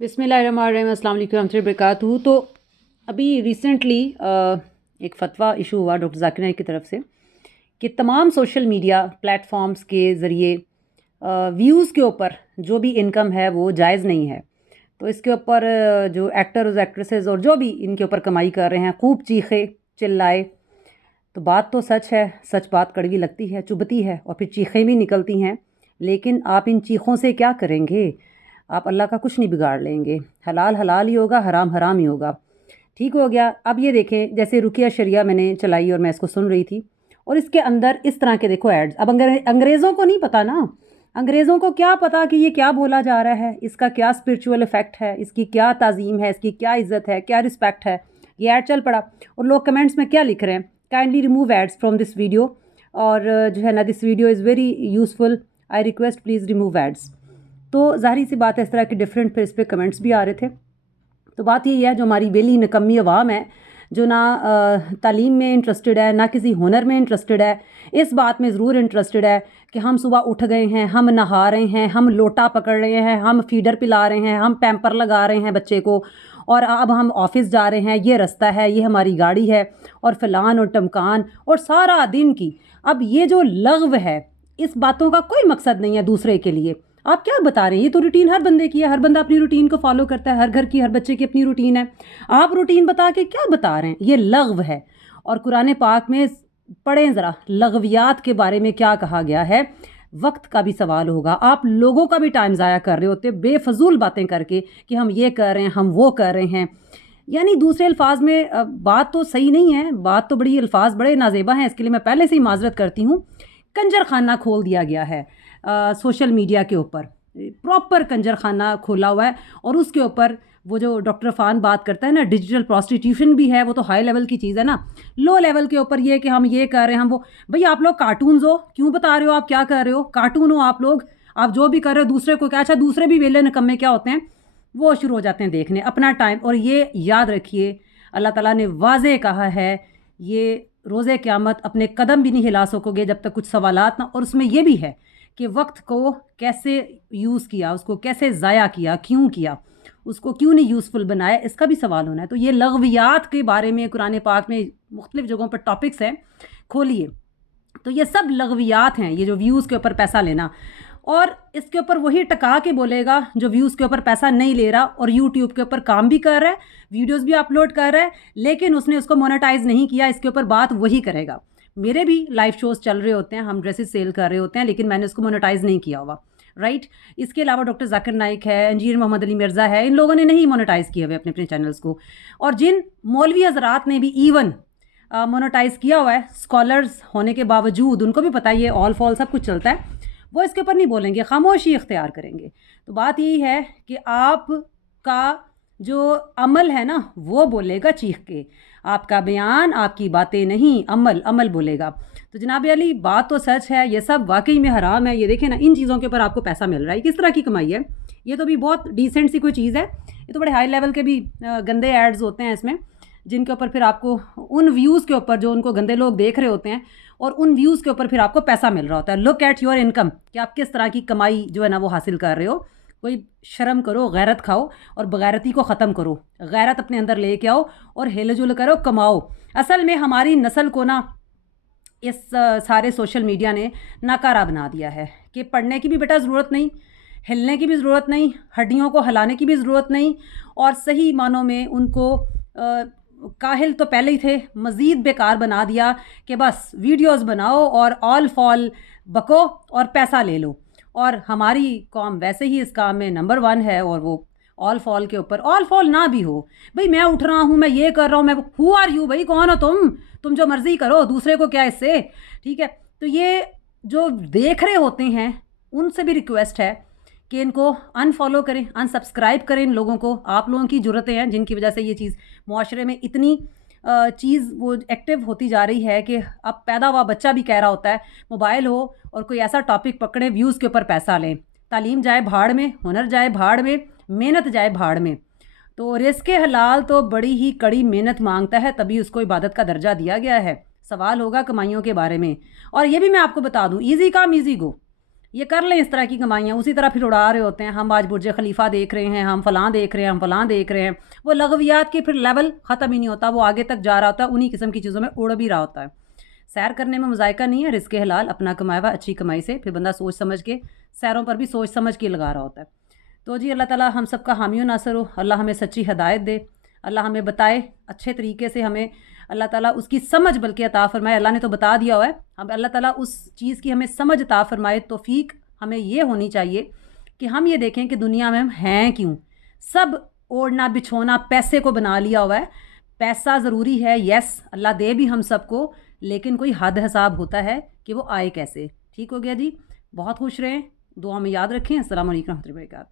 बिस्मिल्लाहिर्रहमानिर्रहीम, अस्सलाम वालेकुम रहमतुल्लाहि वबरकातुहू। तो अभी रिसेंटली एक फ़तवा इशू हुआ डॉक्टर ज़ाकिर नाइक की तरफ से कि तमाम सोशल मीडिया प्लेटफॉर्म्स के ज़रिए व्यूज़ के ऊपर जो भी इनकम है वो जायज़ नहीं है। तो इसके ऊपर जो एक्टर्स एक्ट्रेसेस और जो भी इनके ऊपर कमाई कर रहे हैं खूब चीखे चिल्लाए। तो बात तो सच है, सच बात कड़वी लगती है, चुभती है और फिर चीखें भी निकलती हैं। लेकिन आप इन चीखों से क्या करेंगे? आप अल्लाह का कुछ नहीं बिगाड़ लेंगे। हलाल हलाल ही होगा, हराम हराम ही होगा। ठीक हो गया। अब ये देखें, जैसे रुकिया शरिया मैंने चलाई और मैं इसको सुन रही थी और इसके अंदर इस तरह के देखो एड्स। अब अंग्रेज़ों को नहीं पता ना, अंग्रेज़ों को क्या पता कि ये क्या बोला जा रहा है, इसका क्या स्पिरिचुअल इफ़ेक्ट है, इसकी क्या ताज़ीम है, इसकी क्या इज़्ज़त है, क्या रिस्पेक्ट है। ये ऐड चल पड़ा और लोग कमेंट्स में क्या लिख रहे हैं, kindly remove ads from this video. और जो है ना, this video is very useful, I request please remove ads. तो ज़ाहिर सी बात है, इस तरह के डिफरेंट फिर इस पर कमेंट्स भी आ रहे थे। तो बात यही है, जो हमारी वेली निकम्मी अवाम है, जो ना तालीम में इंटरेस्टेड है, ना किसी हुनर में इंटरेस्टेड है, इस बात में ज़रूर इंटरेस्टेड है कि हम सुबह उठ गए हैं, हम नहा रहे हैं, हम लोटा पकड़ रहे हैं, हम फीडर पिला रहे हैं, हम पैम्पर लगा रहे हैं बच्चे को, और अब हम ऑफिस जा रहे हैं, ये रास्ता है, ये हमारी गाड़ी है, और फ़लान और टमकान और सारा दिन की। अब ये जो लग़्व है, इस बातों का कोई मकसद नहीं है दूसरे के लिए। आप क्या बता रहे हैं? ये तो रूटीन हर बंदे की है, हर बंदा अपनी रूटीन को फॉलो करता है, हर घर की हर बच्चे की अपनी रूटीन है। आप रूटीन बता के क्या बता रहे हैं? ये लग़्व है। और कुरान पाक में पढ़ें ज़रा, लग़वियात के बारे में क्या कहा गया है। वक्त का भी सवाल होगा, आप लोगों का भी टाइम ज़ाया कर रहे होते बेफजूल बातें करके कि हम ये कर रहे हैं, हम वो कर रहे हैं। यानी दूसरे अल्फाज में बात तो सही नहीं है, बात तो बड़ी अल्फाज बड़े नाजेबा हैं, इसके लिए मैं पहले से ही माजरत करती हूँ। कंजर खाना खोल दिया गया है सोशल मीडिया के ऊपर, प्रॉपर कंजर खाना खोला हुआ है। और उसके ऊपर वो जो डॉक्टर फ़ान बात करता है ना, डिजिटल प्रॉस्टिट्यूशन भी है, वो तो हाई लेवल की चीज़ है ना। लो लेवल के ऊपर ये कि हम ये कर रहे हैं, हम वो। भाई आप लोग कार्टून्स हो, क्यों बता रहे हो आप क्या कर रहे हो? कार्टून हो आप लोग, आप जो भी कर रहे हो दूसरे को क्या। अच्छा, दूसरे भी वेले निकम्मे क्या होते हैं, वो शुरू हो जाते हैं देखने अपना टाइम। और ये याद रखिए, अल्लाह ताला ने वाज़े कहा है, ये रोज़े क़यामत अपने कदम भी नहीं हिला सकोगे जब तक कुछ सवालात ना। और उसमें ये भी है कि वक्त को कैसे यूज़ किया, उसको कैसे ज़ाया किया, क्यों किया, उसको क्यों नहीं यूज़फुल बनाया, इसका भी सवाल होना है। तो ये लग़वियात के बारे में कुरान पाक में मुख्तलिफ़ जगहों पर टॉपिक्स हैं, खोलिए। तो ये सब लग़वियात हैं, ये जो व्यूज़ के ऊपर पैसा लेना। और इसके ऊपर वही टका के बोलेगा जो व्यूज़ के ऊपर पैसा नहीं ले रहा और यूट्यूब के ऊपर काम भी कर रहा है, वीडियोज़ भी अपलोड कर रहा है, लेकिन उसने उसको मोनेटाइज़ नहीं किया, इसके ऊपर बात वही करेगा। मेरे भी लाइव शोज़ चल रहे होते हैं, हम ड्रेसेस सेल कर रहे होते हैं, लेकिन मैंने उसको मोनेटाइज़ नहीं किया हुआ, राइट। इसके अलावा डॉक्टर ज़ाकिर नाइक है, इंजीनियर मोहम्मद अली मिर्ज़ा है, इन लोगों ने नहीं मोनेटाइज़ किए हुए अपने अपने चैनल्स को। और जिन मौलवी हज़रात ने भी इवन मोनेटाइज़ किया हुआ है, स्कॉलर्स होने के बावजूद, उनको भी पता है ये ऑल फॉल सब कुछ चलता है, वो इसके ऊपर नहीं बोलेंगे, खामोशी इख्तियार करेंगे। तो बात यही है कि आपका जो अमल है ना, वो बोलेगा चीख के। आपका बयान, आपकी बातें नहीं, अमल अमल बोलेगा। तो जनाब अली, बात तो सच है, ये सब वाकई में हराम है। ये देखें ना, इन चीज़ों के ऊपर आपको पैसा मिल रहा है, किस तरह की कमाई है? ये तो भी बहुत डिसेंट सी कोई चीज़ है। ये तो बड़े हाई लेवल के भी गंदे एड्स होते हैं इसमें, जिनके ऊपर फिर आपको उन व्यूज़ के ऊपर जो उनको गंदे लोग देख रहे होते हैं, और उन व्यूज़ के ऊपर फिर आपको पैसा मिल रहा होता है। लुक एट योर इनकम, कि आप किस तरह की कमाई जो है ना वो हासिल कर रहे हो। कोई शर्म करो, गैरत खाओ और बगैरती को ख़त्म करो। गैरत अपने अंदर लेके आओ और हिल-जुल करो, कमाओ। असल में हमारी नस्ल को ना इस सारे सोशल मीडिया ने नाकारा बना दिया है कि पढ़ने की भी बेटा ज़रूरत नहीं, हिलने की भी ज़रूरत नहीं, हड्डियों को हिलाने की भी ज़रूरत नहीं, और सही मानों में उनको काहिल तो पहले ही थे, मज़ीद बेकार बना दिया कि बस वीडियोस बनाओ और ऑल फॉल बको और पैसा ले लो। और हमारी कौम वैसे ही इस काम में नंबर 1 है, और वो ऑल फॉल के ऊपर, ऑल फॉल ना भी हो, भाई मैं उठ रहा हूँ, मैं ये कर रहा हूँ, मैं हु आर यू, भाई कौन हो तुम जो मर्ज़ी करो, दूसरे को क्या इससे, ठीक है। तो ये जो देख रहे होते हैं उनसे भी रिक्वेस्ट है कि इनको अनफॉलो करें, अनसब्सक्राइब करें इन लोगों को। आप लोगों की ज़रूरतें हैं जिनकी वजह से ये चीज़ मुआशरे में इतनी चीज़ वो एक्टिव होती जा रही है कि अब पैदा हुआ बच्चा भी कह रहा होता है मोबाइल हो और कोई ऐसा टॉपिक पकड़े, व्यूज़ के ऊपर पैसा लें। तालीम जाए भाड़ में, हुनर जाए भाड़ में, मेहनत जाए भाड़ में। तो रिज़्क़ हलाल तो बड़ी ही कड़ी मेहनत मांगता है, तभी उसको इबादत का दर्जा दिया गया है। सवाल होगा कमाइयों के बारे में। और ये भी मैं आपको बता दूँ, ईज़ी काम ईज़ी गो, یہ کر لیں اس طرح کی کمائیاں، اسی طرح پھر اڑا رہے ہوتے ہیں. ہم آج برج خلیفہ دیکھ رہے ہیں، ہم فلاں دیکھ رہے ہیں، ہم فلاں دیکھ رہے ہیں. وہ لغویات کے پھر لیول ختم ہی نہیں ہوتا، وہ آگے تک جا رہا ہوتا ہے، انہی قسم کی چیزوں میں اڑ بھی رہا ہوتا ہے. سیر کرنے میں مذائقہ نہیں ہے، رزق حلال اپنا کمایا ہوا اچھی کمائی سے پھر بندہ سوچ سمجھ کے سیروں پر بھی سوچ سمجھ کے لگا رہا ہوتا ہے. تو جی اللہ تعالیٰ ہم سب کا حامی و ناصر ہو. اللہ ہمیں سچی ہدایت دے، اللہ ہمیں بتائے اچھے طریقے سے، ہمیں اللہ تعالیٰ اس کی سمجھ بلکہ عطا فرمائے. اللہ نے تو بتا دیا ہوا ہے، اب اللہ تعالیٰ اس چیز کی ہمیں سمجھ عطا فرمائے. توفیق ہمیں یہ ہونی چاہیے کہ ہم یہ دیکھیں کہ دنیا میں ہم ہیں کیوں. سب اوڑھنا بچھونا پیسے کو بنا لیا ہوا ہے. پیسہ ضروری ہے، یس اللہ دے بھی ہم سب کو، لیکن کوئی حد حساب ہوتا ہے کہ وہ آئے کیسے. ٹھیک ہو گیا جی. بہت خوش رہیں، دعا میں یاد رکھیں. السلام علیکم و رحمۃ اللہ وبرکاتہ.